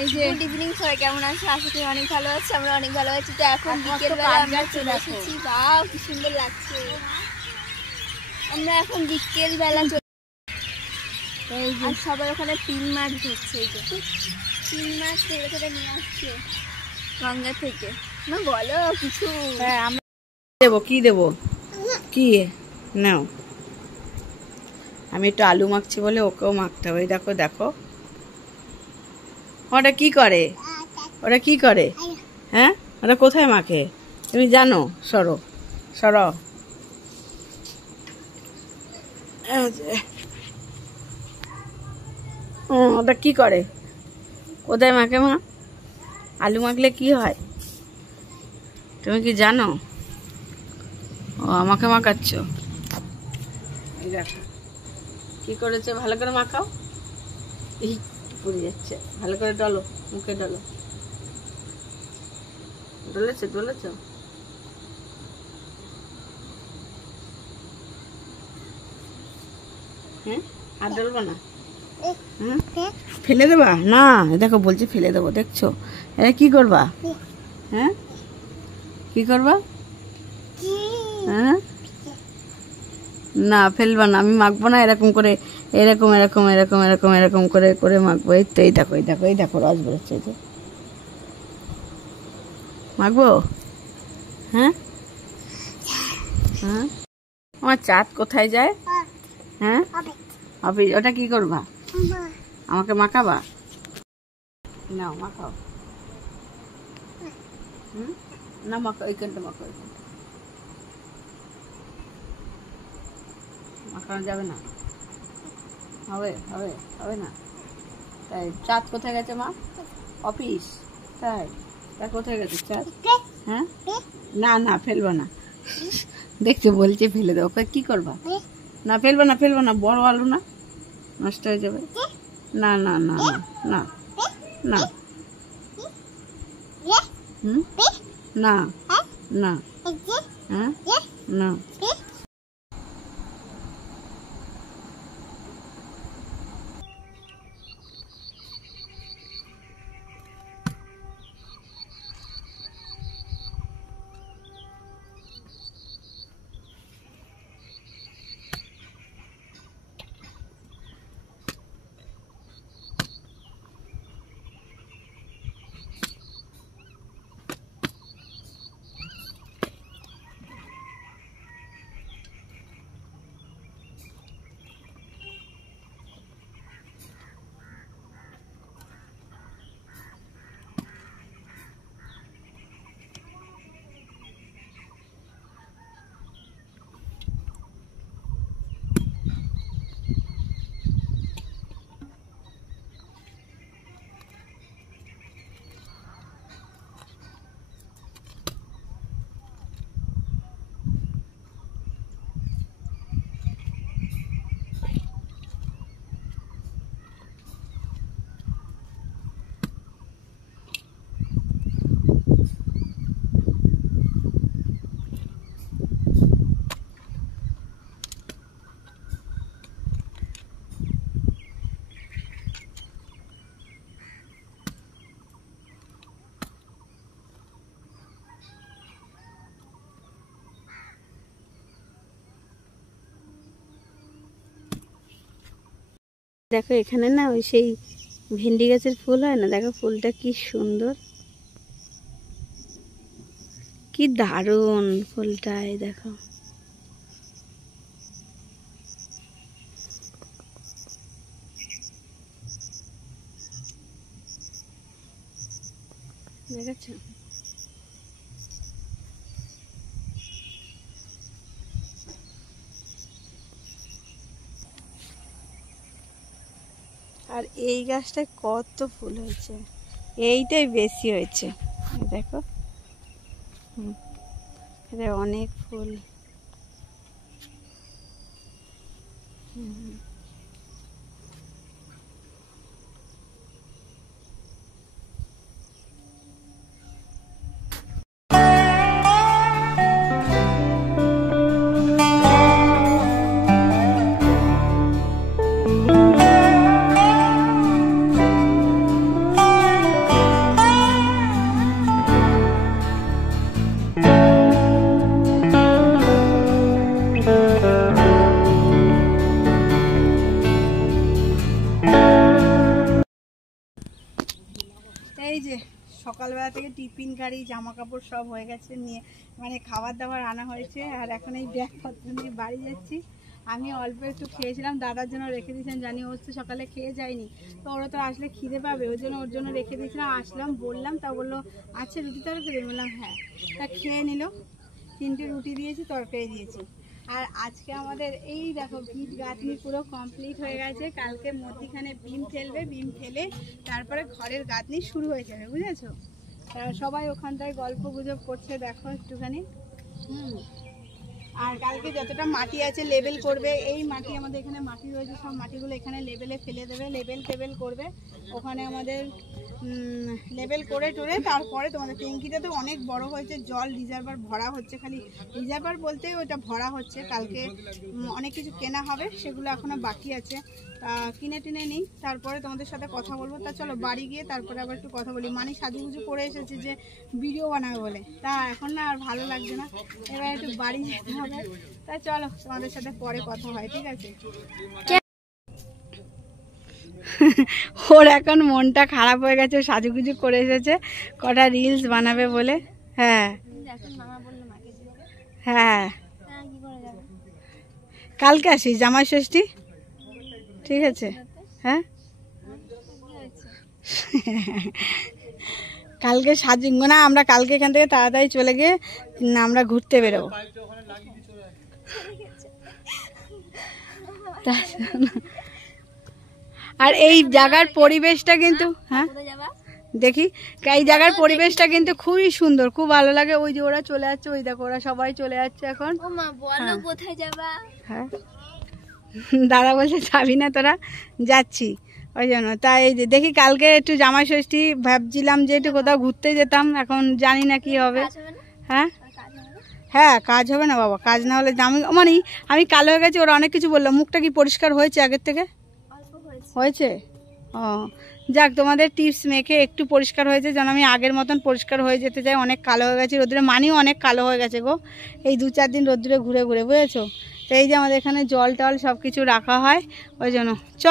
এই যে good evening, সবাই কেমন আছো? আশা করি অনেক ভালো আছে, আমরা অনেক ভালো আছি। তো এখন বিকেলবেলা আমরা চলে এসেছি। বাহ, কি সুন্দর লাগছে। আমরা এখন বিকেলবেলা চলে, আর সবাই ওখানে তিন মাছ ধরছে। এই যে তিন মাছ ধরে ধরে নিয়ে আসছে গঙ্গা থেকে। না বলো কিছু। হ্যাঁ, আমরা দেবো। কি দেবো? কি নাও? আমি একটু আলু মাখছি বলে ওকেও মাখতে হবে। দেখো দেখো, ওটা কি করে? ওরা কি করে? হ্যাঁ, ওরা কোথায় মাখে তুমি জানো? সরো সরো। ওটা কি করে? কোথায় মাখে মা? আলু মাখলে কি হয় তুমি কি জানো? ও আমাকে মাখাচ্ছ। এই দেখো কি করেছে, ভালো করে মাখাও। এই পড়ে যাচ্ছে, ভালো করে ডলো, মুখে ডলো। ডলেছে ডলেছ? হ্যাঁ, আর ডলবো না? ফেলে দেবা না? দেখো বলছি ফেলে দেবো, দেখছো? এটা কি করবা? হ্যাঁ, কি করবা? হ্যাঁ, না ফেলবা না, আমি মাখবো না। এরকম করে এরকম এরকম এরকম এরকম এরকম করে করে মাখবো। এই তো, এই দেখো, এই দেখো, এই দেখো রস বেরোচ্ছে। যে মাখবো। হ্যাঁ হ্যাঁ, আমার চাঁদ কোথায় যায়? হ্যাঁ, অফিস। ওটা কি করবা? আমাকে মাখাবা? নাও মাখাও। না মাখাও, এইখানটা মাখাও। মাখানো যাবে না? হবে হবে হবে না? তাই চাঁদ কোথায় গেছে মা? অফিস। তাই তা কোথায় গেছে চাঁদ? হ্যাঁ, না না ফেলবো না। দেখছো বলছে ফেলে দেবো। কি করবা? না ফেলবো না, ফেলবো না। বড় আলু না, নষ্ট হয়ে যাবে। না না না না না না না হ্যাঁ না। দেখো এখানে না ওই সেই ভেন্ডি গাছের ফুল হয় না, দেখো ফুলটা কি সুন্দর, কি দারুণ ফুলটা। এই দেখো দেখেছো? আর এই গাছটায় কত ফুল হয়েছে, এইটাই বেশি হয়েছে। দেখো এটা অনেক ফুল। এই যে সকালবেলা থেকে টিফিন গাড়ি জামা কাপড় সব হয়ে গেছে, নিয়ে মানে খাবার দাবার আনা হয়েছে, আর এখন এই ব্যাগপত্র নিয়ে বাড়ি যাচ্ছি। আমি অল্প একটু খেয়েছিলাম, দাদার জন্য রেখে দিয়েছিলাম, জানি ও তো সকালে খেয়ে যায়নি, তো ওরা তো আসলে খিদে পাবে, ওই জন্য ওর জন্য রেখে দিয়েছিলাম। আসলাম বললাম, তা বললো আচ্ছা রুটি তরকারি, বললাম হ্যাঁ, তা খেয়ে নিল। 3টে রুটি দিয়েছি, তরকারি দিয়েছি। আর আজকে আমাদের এই দেখো ভিট গাঁথনি পুরো কমপ্লিট হয়ে গেছে। কালকে মধ্যিখানে বিম ফেলবে, বিম ফেলে তারপরে ঘরের গাঁথনি শুরু হয়ে যাবে, বুঝেছো? সবাই ওখানটায় গল্প গুজব করছে, দেখো একটুখানি। আর কালকে যতটা মাটি আছে লেবেল করবে, এই মাটি আমাদের এখানে মাটি রয়েছে, সব মাটিগুলো এখানে লেবেলে ফেলে দেবে, লেবেল টেবেল করবে ওখানে আমাদের, লেবেল করে টোরে। তারপরে তোমাদের ট্যাঙ্কিটা তো অনেক বড় হয়েছে, জল রিজার্ভার ভরা হচ্ছে, খালি রিজার্ভার বলতে ওটা ভরা হচ্ছে। কালকে অনেক কিছু কেনা হবে, সেগুলো এখনো বাকি আছে, কিনে টিনে নিই, তারপরে তোমাদের সাথে কথা বলবো। তা চলো বাড়ি গিয়ে তারপরে আবার একটু কথা বলি। মানে সাজুগুজু করে এসেছে যে ভিডিও বানাবে বলে, তা এখন না আর ভালো লাগছে না, এবার একটু বাড়ি যেতে হবে। তা চলো তোমাদের সাথে পরে কথা হয়, ঠিক আছে? ওর এখন মনটা খারাপ হয়ে গেছে, সাজুগুজু করে এসেছে কটা রিলস বানাবে বলে। হ্যাঁ হ্যাঁ, কালকে আসিস জামাই ষষ্ঠী, ঠিক আছে? হ্যাঁ কালকে সাজুঙ্গ না, আমরা কালকে এখান থেকে তাড়াতাড়ি চলে গিয়ে আমরা ঘুরতে বেরোবো। আর এই জায়গার পরিবেশটা কিন্তু, হ্যাঁ দেখি, এই জায়গার পরিবেশটা কিন্তু খুবই সুন্দর, খুব ভালো লাগে। ওই যে ওরা চলে যাচ্ছে, ওই দেখো ওরা সবাই চলে যাচ্ছে এখন। কোথায় যাবা? হ্যাঁ দাদা বলছে যাবি না তোরা, যাচ্ছি ওই জন্য। তাই এই যে দেখি কালকে একটু জামাই ষষ্ঠী, ভাবছিলাম যে একটু কোথাও ঘুরতে যেতাম, এখন জানি না কি হবে। হ্যাঁ হ্যাঁ, কাজ হবে না বাবা, কাজ না হলে মানে আমি কালো হয়ে গেছি, ওরা অনেক কিছু বললো। মুখটা কি পরিষ্কার হয়েছে আগের থেকে? হয়েছে। ও যাক, তোমাদের টিপস মেখে একটু পরিষ্কার হয়েছে, যেন আমি আগের মতন পরিষ্কার হয়ে যেতে চাই। অনেক কালো হয়ে গেছে রোদ্রে, মানিও অনেক কালো হয়ে গেছে গো, এই 2-4 দিন রোদ্রে ঘুরে ঘুরে, বুঝেছো? তো এই যে আমাদের এখানে জল টল সব কিছু রাখা হয়, ওই জন্য চ